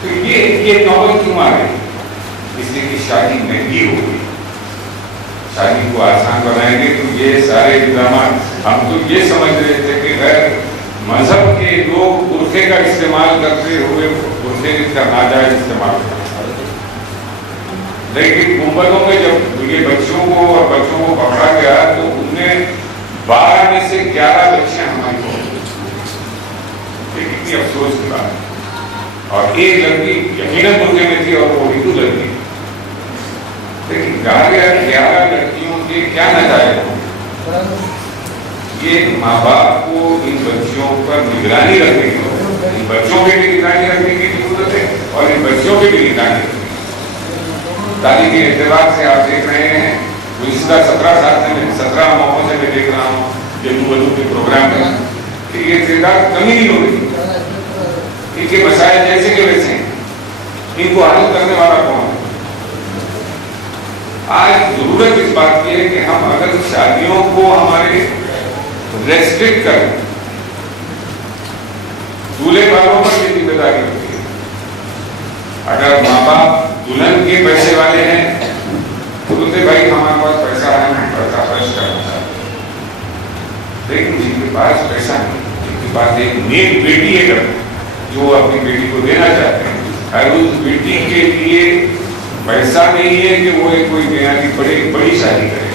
تو یہ نوبت کیوں آ رہی؟ اس لیے کہ شادی مہنگی ہو گئی. شادی کو آسان بنائیں گے تو یہ سارے اقدامات, ہم تو یہ سمجھ رہے تھے کہ غیر مذہب کے لوگ برقعے کا استعمال کرتے ہوئے برقعے کا ناجائز استعمال کرتے, لیکن گنبدوں میں جب یہ بچوں کو پکڑا گیا تو ان میں 12 میں سے 11 بچے ہماری کو, کتنی افسوس کی بات ہے. اور ایک لڑکی یقیناً برقعے میں تھی اور وہ ہندو لڑکی, لیکن کہا گیا 11 لڑکیوں کے کیا نتائج ہوں. یہ ماں باپ کو ان بچوں پر نگرانی رکھنے کی ضرورت ہے, ان بچوں کی بھی نگرانی رکھنے کی ضرورت ہے اور ان بچوں کی بھی نگرانی رکھنے کی. تعلیم کے اعتبار سے آپ دیکھ رہے ہیں گزشتہ 17 موقعوں سے میں دیکھ رہا ہوں جنوب بدو کے پروگرام میں کہ یہ تعداد کمی نہیں ہو رہی. ان کے مسائل جیسے کہ ویسے ہیں, ان کو حل کرنے والا کون ہے؟ آج ضرورت اس بات کی ہے کہ ہم اگر شادیوں کو ہمارے ریسٹرکٹ کریں, دولہے والوں پر یہ ذمہ داری ہوتی ہے. اگر ماں باپ دلہن کے پیسے والے ہیں تو بولتے بھائی ہمارے پاس پیسہ ہے, ہم پیسہ خرچ کرنا چاہتے ہیں. لیکن جن کے پاس پیسہ نہیں, جن کے پاس ایک نیک بیٹی ہے جو اپنی بیٹی کو دینا چاہتے ہیں, اور اس بیٹی کے لیے پیسہ نہیں ہے کہ وہ کوئی بڑی شادی کرے,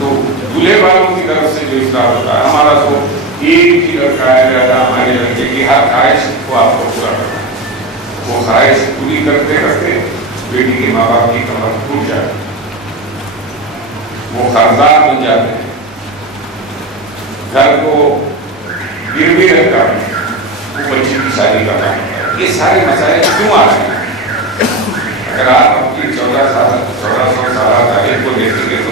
تو دولہے والوں کی طرف سے جو اصلاح ہوتا ہے, ہمارا تو ایک ہی لڑکا ہے زیادہ, ہمارے لڑکے کی ہر خواہش کو آپ کو پورا کرنا. وہ خواہش پوری کرتے کرتے بیٹی کے ماں باپ کی کمر ٹوٹ جاتی ہے, وہ قرضدار بن جاتے ہیں, گھر کو گروی رکھ کر وہ بچی کی شادی کرنا ہے. یہ سارے مسائل کیوں آ رہے ہیں؟ اگر آپ اپنی 1400 سالہ تاریخ کو دیکھیں گے تو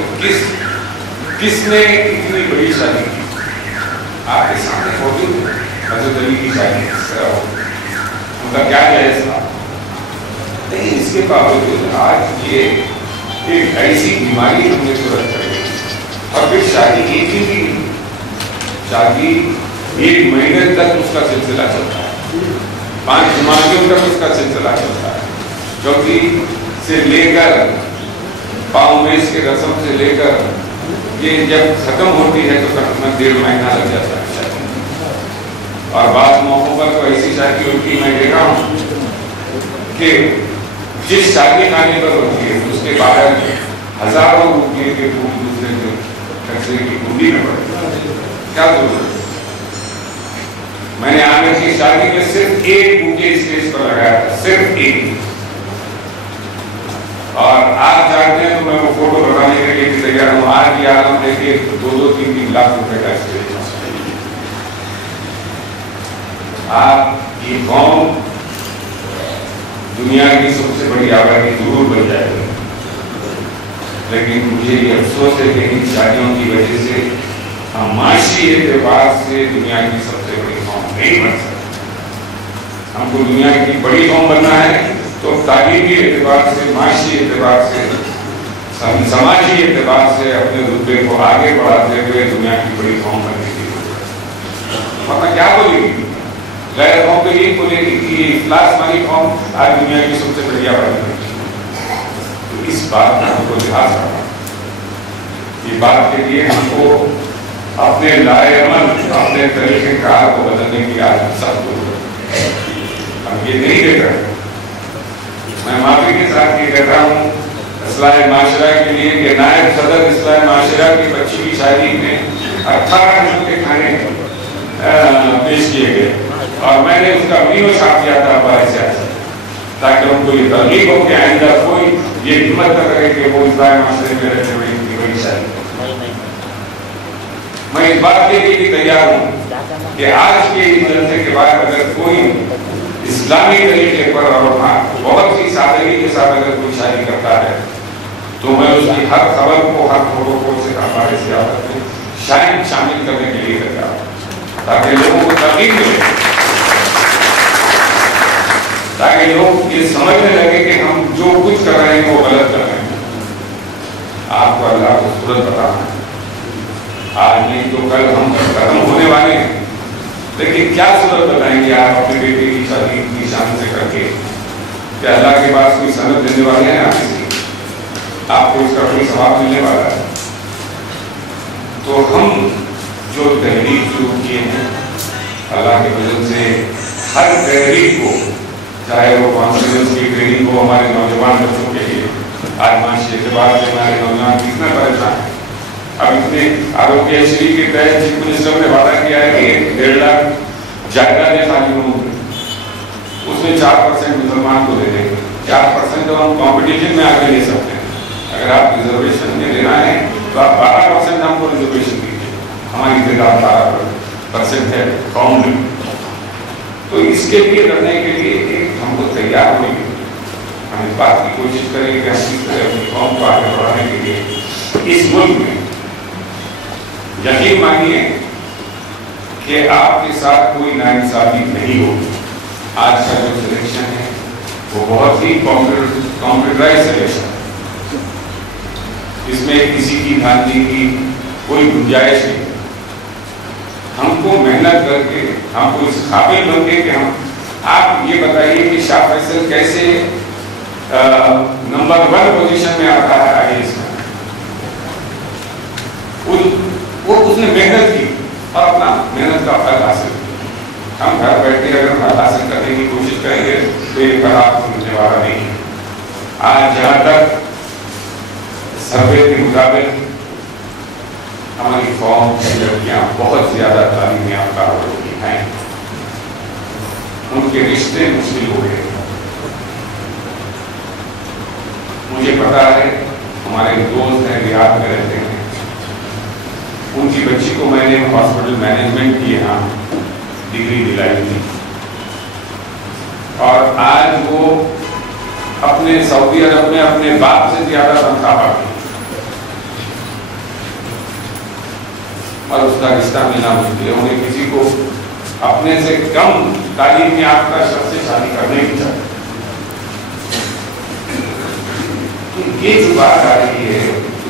کس نے اتنی بڑی شادی کی؟ آپ کے سامنے موجود ہے حضرت علی کی شادی, ان کا کیا جائز تھا. لیکن اس کے باوجود آج یہ ایک ایسی بیماری ہم نے صورت کر دی, اور پھر شادی ایک ہی نہیں, شادی 1 مہینے تک اس کا سلسلہ چلتا ہے, 5 جماعتوں تک اس کا سلسلہ چلتا ہے. چوتھی سے لے کر پاؤں میز کے رسم سے لے کر یہ جب ختم ہوتی ہے تو تقریباً 1.5 مہینہ لگ جاتا ہے شادی. اور بعض موقعوں پر تو ایسی شادی ہوتی ہے, میں دیکھا ہوں کہ جس شادی خانے پر ہوتی ہے اس کے باہر ہزاروں روپئے کے پھول دوسرے کے کچرے کی کنڈی میں پڑتے ہیں. کیا ضرورت ہے؟ میں نے عامر کی شادی میں صرف 1 بوکے اسٹیج پر لگایا تھا, صرف 1. اور آپ جانتے ہیں تو میں وہ فوٹو بنانے کے لیے بھی تیار ہوں. آج کی عالم دیکھیے 2-3 لاکھ روپے کا اسٹیج. آپ یہ قوم دنیا کی سب سے بڑی آبادی ضرور بن جائے گی, لیکن مجھے یہ افسوس ہے کہ ان شادیوں کی وجہ سے ہم معاشی اعتبار سے دنیا کی سب سے بڑی قوم نہیں بن سکتے. ہم کو دنیا کی بڑی قوم بننا ہے تو تعلیمی اعتبار سے, معاشی اعتبار سے, سماجی اعتبار سے اپنے رتبے کو آگے بڑھاتے ہوئے دنیا کی بڑی قوم بننے کی ضرورت ہے. ورنہ کیا بولے گی غیر قوم؟ تو یہی بولے گی کہ یہ افلاس والی قوم آج دنیا کی سب سے بڑی آبادی ہے. تو اس بات کا ہم کو لحاظ کرنا, یہ بات کے لیے ہم کو اپنے لائے عمل, اپنے طریقہ کار کو بدلنے کی آج سخت ضرورت ہے. ہم یہ نہیں دیکھ رہے. میں معافی کے ساتھ یہ کہتا ہوں اصلاح معاشرہ کے لیے کہ نائب صدر اصلاح معاشرہ کی بچی کی شادی میں 18 قسم کے کھانے پیش کیے گئے, اور میں نے اس کا ویڈیو چھاپ کیا تھا باعث تاکہ ان کو یہ ترغیب ہو کہ آئندہ کوئی یہ ہمت نہ کرے کہ وہ اصلاح معاشرے میں رہتے ہوئے ان کی بڑی شادی. میں اس بات کے لیے بھی تیار ہوں کہ آج کے اس جلسے کے بعد اگر کوئی اسلامی طریقے پر اور بہت سی سادگی کے ساتھ اگر کوئی شادی کرتا ہے تو میں اس کی ہر خبر کو, ہر فوٹو کو سے ہمارے سیاست میں شامل کرنے کے لیے تیار ہوں, تاکہ لوگوں کو ترغیب ملے, تاکہ لوگ یہ سمجھنے لگے کہ ہم جو کچھ کر رہے ہیں وہ غلط کر رہے ہیں. آپ کو اللہ کو صورت بتانا ہے, آج نہیں تو کل ہم ختم ہونے والے ہیں. لیکن کیا صورت بتائیں گے آپ اپنے بیٹے کی شادی کی شان سے کر کے کہ اللہ کے پاس کوئی سند دینے والے ہیں آپ کی، آپ کو اس کا کوئی ثواب ملنے والا ہے؟ تو ہم جو تحریک شروع کیے ہیں اللہ کے فضل سے، ہر تحریک کو، چاہے وہ کانفیڈنس کی ٹریننگ ہو ہمارے نوجوان بچوں کے لیے، آج معاشی اعتبار سے ہمارے نوجوان کتنا پریشان ہیں۔ اب اتنے آروگیہ شری کے تحت چیف منسٹر نے وعدہ کیا ہے کہ 1.5 لاکھ جائیدادیں خالی ہوں گی، اس میں 4% مسلمان کو دے دیں گے۔ 4% تو ہم کمپٹیشن میں آگے لے سکتے ہیں، اگر آپ ریزرویشن میں لینا ہے تو آپ 12% ہم کو ریزرویشن دیجیے، ہماری تعداد 12% ہے قوم میں۔ تو اس کے لیے لڑنے کے لیے ہم کو تیار ہوئے گے، ہم اس بات کی کوشش کریں کہ ہم کس طرح اپنی قوم کو آگے بڑھانے کے لیے اس ملک میں، یقین مانیے کہ آپ کے ساتھ کوئی ناانصافی نہیں ہوگی۔ آج کا جو سلیکشن ہے وہ بہت ہی کمپیوٹرائز سلیکشن ہے، اس میں کسی کی دھاندلی کی کوئی گنجائش نہیں۔ ہم کو محنت کر کے، ہم کو اس قابل بن کے کہ ہم، آپ یہ بتائیے کہ شاہ فیصل کیسے نمبر 1 پوزیشن میں آتا ہے آئی ایس میں؟ اس نے محنت کی اور اپنا محنت کا پھل حاصل کیا۔ ہم گھر بیٹھ کے اگر پھل حاصل کرنے کی کوشش کریں گے تو یہ پھل آپ کو ملنے والا نہیں ہے۔ آج جہاں تک سروے کے مطابق ہماری قوم کی لڑکیاں بہت زیادہ تعلیم یافتہ ہو چکی ہیں، ان کے رشتے مشکل ہو گئے۔ مجھے پتا ہے ہمارے دوست ہیں ریاض میں رہتے ہیں، ان کی بچی کو میں نے ہاسپٹل مینجمنٹ کی یہاں ڈگری دلائی تھی، اور آج وہ اپنے سعودی عرب میں اپنے باپ سے زیادہ تنخواہ پاتی، اور اس کا رشتہ ملنا مشکل ہے۔ انہیں کسی کو اپنے سے کم تعلیم یافتہ شخص سے شادی کرنے کی چاہیے۔ یہ جو بات آ رہی ہے،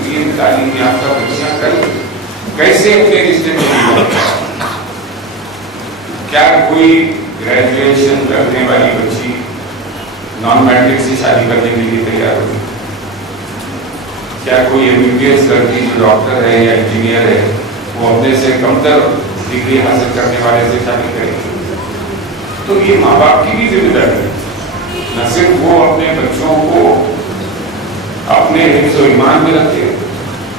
یہ تعلیم یافتہ بچیاں کیسے اپنے رشتے میں، کیا کوئی گریجویشن کرنے والی بچی نان میٹرک سے شادی کرنے کے لیے تیار ہوگی؟ کیا کوئی MBBS کرتی جو ڈاکٹر ہے یا انجینئر ہے وہ اپنے سے کمتر ڈگری حاصل کرنے والے سے شادی کرے گی؟ تو یہ ماں باپ کی بھی ذمہ داری ہے، نہ صرف وہ اپنے بچوں کو اپنے حفظ و ایمان میں رکھے،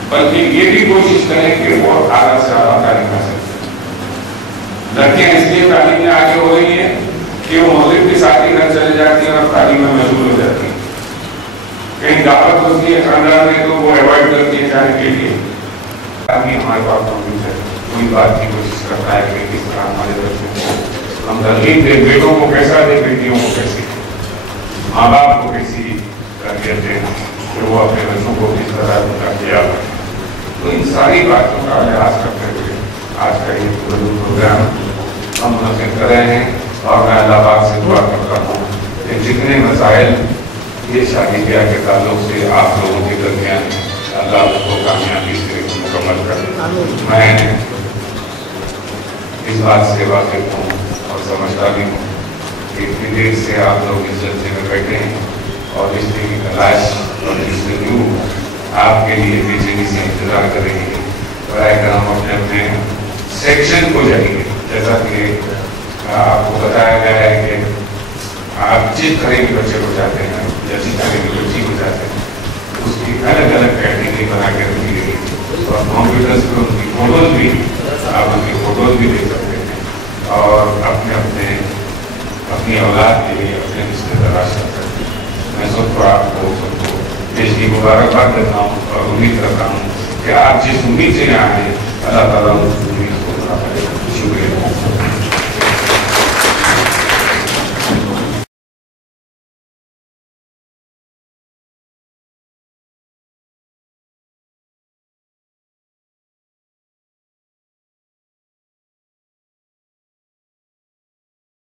بلکہ یہ بھی کوشش کریں کہ وہ اعلیٰ سے اعلیٰ تعلیم حاصل کریں۔ لڑکیاں اس لیے تعلیم میں آگے ہو رہی ہیں کہ وہ مغرب کے ساتھ ہی گھر چلے جاتی ہیں اور تعلیم میں مشغول ہو جاتی ہیں، کہیں دعوت ہوتی ہے خاندان میں تو وہ اوائڈ کرتی ہے جانے کے لیے۔ آدمی ہمارے پاس موجود ہے، کوئی بات کی کوشش کرتا ہے کہ کس طرح ہمارے بچوں کو ہم ترغیب دیں، بیٹوں کو کیسا دیں، بیٹیوں کو کیسی، ماں باپ کو کیسی تربیت دیں کہ وہ اپنے بچوں کو کس طرح کا کیا۔ تو ان ساری باتوں کا لحاظ کرتے ہوئے آج کا یہ پروگرام ہم منعقد کر رہے ہیں، اور میں اللہ پاک سے دعا کرتا ہوں کہ جتنے مسائل یہ شادی بیاہ کے تعلق سے آپ لوگوں کے درمیان اللہ اس کو کامیابی سے مکمل کرے۔ میں اس بات سے واقف ہوں اور سمجھتا بھی ہوں کہ اتنی دیر سے آپ لوگ اس جلسے میں بیٹھے ہیں اور رشتے کی تلاش اور رشتے جو آپ کے لیے بے چینی سے انتظار کر رہی ہے۔ برائے کرم اپنے اپنے سیکشن کو جائیے، جیسا کہ آپ کو بتایا گیا ہے کہ آپ جس طرح کے بچے کو چاہتے ہیں یا جس طرح کی بچی کو چاہتے ہیں اس کی الگ الگ کیٹیگری بنا کے رکھی گئی ہے، اور کمپیوٹرز پہ ان کی فوٹوز بھی، آپ ان کی فوٹوز بھی دیکھ سکتے ہیں، اور اپنی اولاد کے لیے اپنے رشتے تلاش کر سکتے ہیں۔ میں سب کو آپ کو سب کو دیش کی مبارکباد دیتا ہوں اور امید کرتا ہوں کہ آپ جس امید سے یہاں ہیں اللہ تعالیٰ اس امید کو پورا کرے۔ شکریہ۔